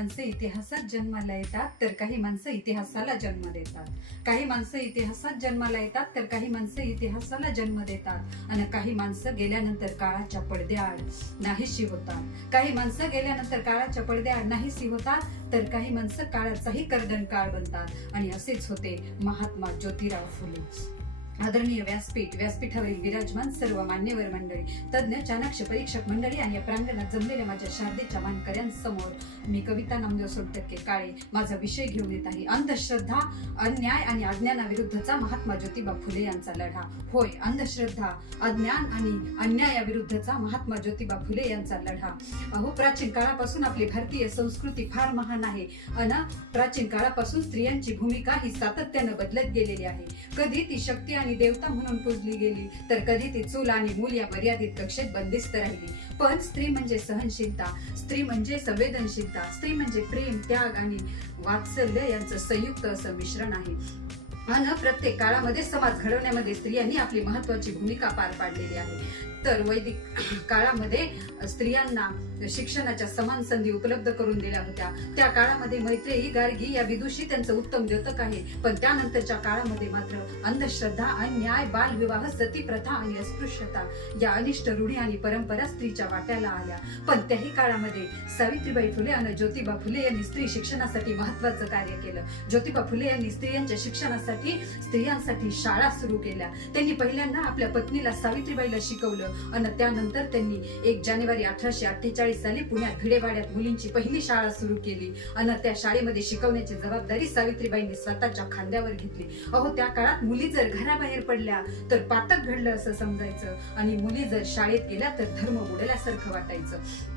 माणसं इतिहासात जन्माला येतात तर काही माणसं इतिहासाला जन्म देतात. काही माणसं इतिहासात जन्माला येतात तर काही माणसं इतिहासाला जन्म देतात. आणि काही माणसं गेल्यानंतर काळाच्या पडद्याआड नाहीशी होतात. काही माणसं गेल्यानंतर काळाच्या पडद्याआड नाहीशी होतात तर काही माणसं काळाचाही कर्दनकाळ बनतात. आणि असेच होते महात्मा ज्योतिराव फुले. आदरणीय व्यासपीठावरील विराजमान सर्व मान्यवर मंडळी, तज्ञ चाणक्य परीक्षक मंडळी आणि या प्रांगणात जमलेल्या माझ्या शारदेच्या मानकऱ्यांसमोर मी कविता नामदेव सोनटक्के काळे माझा विषय घेऊन येत आहे. अंधश्रद्धा, अन्याय आणि अज्ञानाविरुद्धचा महात्मा ज्योतिबा फुले यांचा लढा. होय, अंधश्रद्धा, अज्ञान आणि अन्यायाविरुद्धचा महात्मा ज्योतिबा फुले यांचा लढा. अहो, प्राचीन काळापासून आपली भारतीय संस्कृती फार महान आहे. प्राचीन काळापासून स्त्रियांची भूमिका ही सातत्यानं बदलत गेलेली आहे. कधी ती शक्ती आणि देवता म्हणून पूजली गेली तर कधी ती चूल आणि मूल या मर्यादित कक्षेत बंदिस्त राहिली. पण स्त्री म्हणजे सहनशीलता, स्त्री म्हणजे संवेदनशीलता, स्त्री म्हणजे प्रेम, त्याग आणि वात्सल्य यांचं संयुक्त असं मिश्रण आहे. आणि प्रत्येक काळामध्ये समाज घडवण्यामध्ये स्त्रियांनी आपली महत्वाची भूमिका पार पाडलेली आहे. तर वैदिक काळामध्ये स्त्रियांना शिक्षणाच्या समान संधी उपलब्ध करून दिल्या होत्या. त्या काळामध्ये मैत्रेयी, गार्गी या विदुषी त्यांचं उत्तम द्योतक आहे. पण त्यानंतरच्या काळामध्ये मात्र अंधश्रद्धा, अन्याय, बालविवाह, सती प्रथा आणि अस्पृश्यता या अनिष्ट रूढी आणि परंपरा स्त्रीच्या वाट्याला आल्या. पण त्याही काळामध्ये सावित्रीबाई फुले आणि ज्योतिबा फुले यांनी स्त्री शिक्षणासाठी महत्वाचं कार्य केलं. ज्योतिबा फुले यांनी स्त्रियांच्या शिक्षणासाठी स्त्रियांसाठी शाळा सुरू केल्या. त्यांनी पहिल्यांदा आपल्या पत्नीला सावित्रीबाईला शिकवलं आणि त्यानंतर त्यांनी 1 जानेवारी 1848 साली पुण्यात भिडेवाड्यात मुलींची पहिली शाळा सुरू केली. आणि त्या शाळेमध्ये शिकवण्याची जबाबदारी सावित्रीबाईंनी स्वतःच्या खांद्यावर घेतली. अहो, त्या काळात मुली जर घराबाहेर पडल्या तर पातक घडलं असं समजायचं आणि मुली जर शाळेत गेल्या तर धर्म बुडल्यासारखं वाटायचं.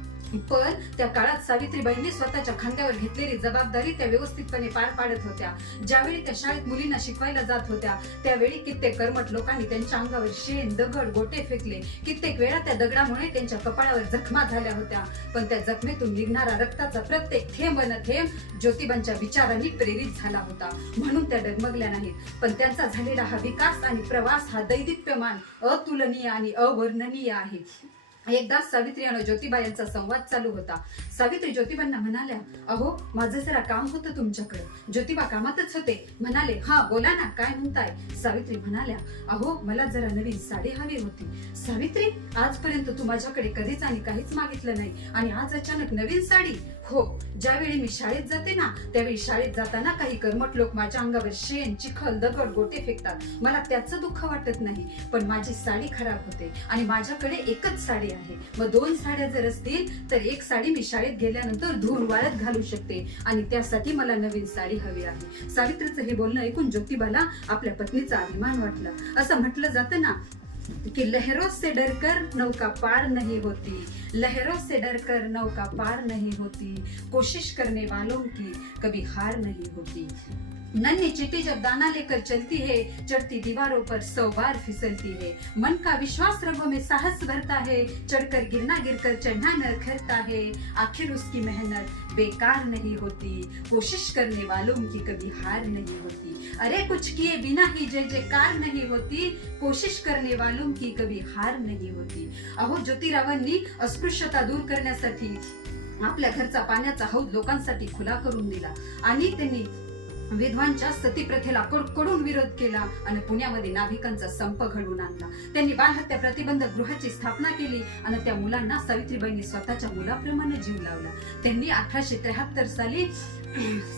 पण त्या काळात सावित्रीबाईंनी स्वतःच्या खांद्यावर घेतलेली जबाबदारी त्या व्यवस्थितपणे पार पाडत होत्या. ज्यावेळी त्या शाळेत मुलींना शिकवायला जात होत्या त्यावेळी कित्येक कर्मठ लोकांनी त्यांच्या अंगावर शेण, दगड, गोटे फेकले. कित्येक वेळा त्या दगडामुळे त्यांच्या कपाळावर जखमा झाल्या होत्या. पण त्या जखमेतून निघणारा रक्ताचा प्रत्येक थेंब न थेंब ज्योतिबांच्या विचारांनी प्रेरित झाला होता. म्हणून त्या डगमगल्या नाहीत. पण त्यांचा झालेला हा विकास आणि प्रवास हा दैदिप्यमान, अतुलनीय आणि अवर्णनीय आहे. एकदा सावित्री आणि ज्योतिबा यांचा संवाद चालू होता. सावित्री ज्योतिबांना म्हणाल्या, अहो, माझं जरा काम होतं तुमच्याकडे. ज्योतिबा कामातच होते. म्हणाले, हा बोला ना, काय म्हणताय? सावित्री म्हणाल्या, अहो, मला जरा नवीन साडी हवी होती. सावित्री, आजपर्यंत तू माझ्याकडे कधीच आणि काहीच मागितलं नाही आणि आज अचानक नवीन साडी? हो, ज्यावेळी मी शाळेत जाते ना त्यावेळी शाळेत जाताना काही कर्मठ लोक माझ्या अंगावर शेण, चिखल, दगड, गोटे फेकतात. मला त्याचं दुःख वाटत नाही, पण माझी साडी खराब होते आणि माझ्याकडे एकच साडी आहे. मग 2 साड्या जर असतील तर एक साडी मी शाळेत गेल्यानंतर धुवून वाळत घालू शकते आणि त्यासाठी मला नवीन साडी हवी आहे. सावित्रीचं हे बोलणं ऐकून ज्योतिबाला आपल्या पत्नीचा अभिमान वाटला. असं म्हटलं जातं ना कि लहरों से डरकर नौका पार नहीं होती, लहरों से डरकर नौका पार नहीं होती, कोशिश करने वालों की कभी हार नहीं होती. नन्ही चींटी जब दाना लेकर चलती है, चढ़ती दीवारों पर 100 बार फिसलती है. मन का विश्वास रगों में साहस भरता है, चढ़कर गिरना गिरकर चढ़ना न खरता है. आखिर उसकी मेहनत बेकार नहीं होती, कोशिश करने वालों की कभी हार नहीं होती. अरे कुछ किए बिना ही जय जयकार नहीं होती, कोशिश करने वालों की कभी हार नहीं होती. अहो, ज्योतिरावांनी अस्पृश्यता दूर करण्यासाठी आपल्या घरचा पाण्याचा हौद लोकांसाठी खुला करून दिला आणि त्यांनी विधवांच्या सती प्रथेला कडकडून विरोध केला आणि पुण्यामध्ये नाभिकांचा संप घडवून आणला. त्यांनी बालहत्या प्रतिबंधक गृहाची स्थापना केली आणि त्या मुलांना सावित्रीबाईंनी स्वतःच्या मुलाप्रमाणे जीव लावला. त्यांनी 1873 साली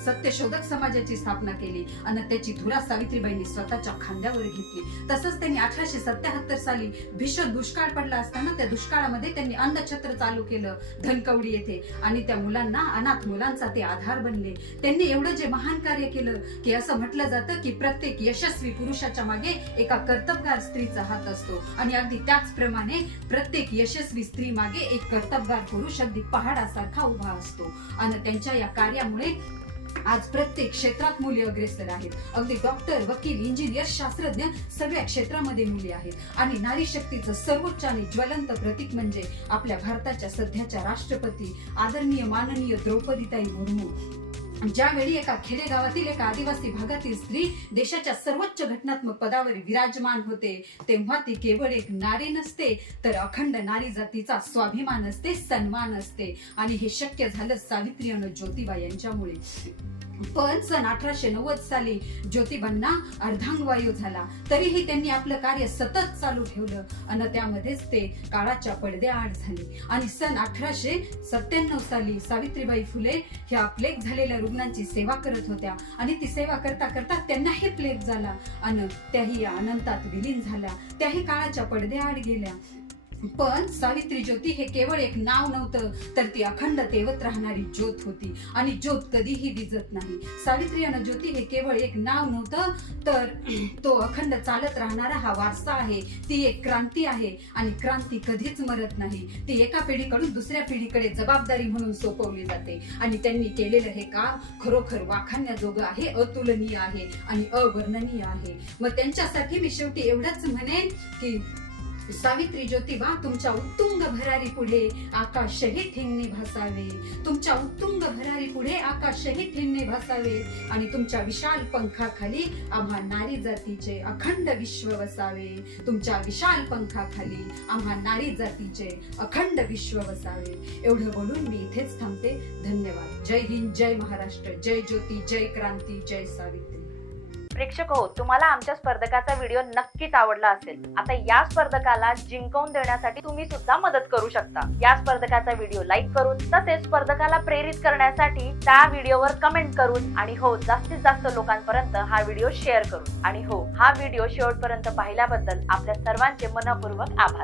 सत्यशोधक समाजाची स्थापना केली आणि त्याची धुरा सावित्रीबाईंनी स्वतःच्या खांद्यावर घेतली. तसंच त्यांनी 1877 साली भीषण दुष्काळ पडला असताना त्या दुष्काळामध्ये त्यांनी अन्नछत्र चालू केलं धनकवडी येथे आणि त्या मुलांना, अनाथ मुलांचा ते आधार बनले. त्यांनी एवढं जे महान कार्य केलं की असं म्हटलं जातं की प्रत्येक यशस्वी पुरुषाच्या मागे एका कर्तबगार स्त्रीचा हात असतो आणि अगदी त्याचप्रमाणे प्रत्येक यशस्वी स्त्री मागे एक कर्तबगार पुरुष अगदी पहाडासारखा उभा असतो. आणि त्यांच्या या कार्यामुळे आज प्रत्येक क्षेत्रात मुली अग्रेसर आहेत. अगदी डॉक्टर, वकील, इंजिनियर, शास्त्रज्ञ सगळ्या क्षेत्रामध्ये मुली आहेत. आणि नारी शक्तीचं सर्वोच्च आणि ज्वलंत प्रतीक म्हणजे आपल्या भारताच्या सध्याच्या राष्ट्रपती आदरणीय माननीय द्रौपदीताई मुर्मू. ज्यावेळी एका खेडेगावातील एका आदिवासी भागातील स्त्री देशाच्या सर्वोच्च घटनात्मक पदावर विराजमान होते, तेव्हा ती केवळ एक नारी नसते, तर अखंड नारी जातीचा स्वाभिमान असते, सन्मान असते. आणि हे शक्य झालं सावित्री आणि ज्योतिबा यांच्यामुळे. पण सन 1890 साली ज्योतिबांना अर्धांगवायू झाला, तरीही त्यांनी आपलं कार्य सतत चालू ठेवलं आणि त्यामध्येच ते काळाच्या पडद्याआड झाले. आणि सन 1897 साली सावित्रीबाई फुले ह्या प्लेग झालेल्या रुग्णांची सेवा करत होत्या आणि ती सेवा करता करता त्यांनाही प्लेग झाला आणि त्याही अनंतात विलीन झाल्या, त्याही काळाच्या पडद्याआड गेल्या. पण सावित्री ज्योती हे केवळ एक नाव नव्हतं, तर ती अखंड तेवत राहणारी ज्योत होती आणि ज्योत कधीही विझत नाही. सावित्री आणि ज्योती हे केवळ एक नाव नव्हतं, तर तो अखंड चालत राहणारा हा वारसा आहे. ती एक क्रांती आहे आणि क्रांती कधीच मरत नाही. ती एका पिढीकडून दुसऱ्या पिढीकडे जबाबदारी म्हणून सोपवली जाते आणि त्यांनी केलेलं हे काम खरोखर वाखाणण्याजोगं आहे, अतुलनीय आहे आणि अवर्णनीय आहे. मग त्यांच्यासाठी मी शेवटी एवढंच म्हणेन की सावित्री ज्योतिबा, तुमच्या उत्तुंग भरारी पुढे आकाशही ठेंगणे भासावे, तुमच्या उत्तुंग भरारी पुढे आकाशही ठेंगणे भासावे आणि तुमच्या विशाल पंखाखाली आम्हा नारी जातीचे अखंड विश्व वसावे, तुमच्या विशाल पंखाखाली आम्हा नारी जातीचे अखंड विश्व वसावे. एवढं बोलून मी इथेच थांबते. धन्यवाद. जय हिंद, जय महाराष्ट्र, जय ज्योती, जय क्रांती, जय सावित्री. प्रेक्षक हो, तुम्हाला आमच्या स्पर्धकाचा व्हिडिओ नक्कीच आवडला असेल. आता या स्पर्धकाला जिंकवून देण्यासाठी तुम्ही सुद्धा मदत करू शकता. या स्पर्धकाचा व्हिडिओ लाईक करून, तसेच स्पर्धकाला प्रेरित करण्यासाठी त्या व्हिडिओवर कमेंट करून आणि हो, जास्तीत जास्त लोकांपर्यंत हा व्हिडिओ शेअर करून. आणि हो, हा व्हिडिओ शेवटपर्यंत पाहिल्याबद्दल आपल्या सर्वांचे मनपूर्वक आभार.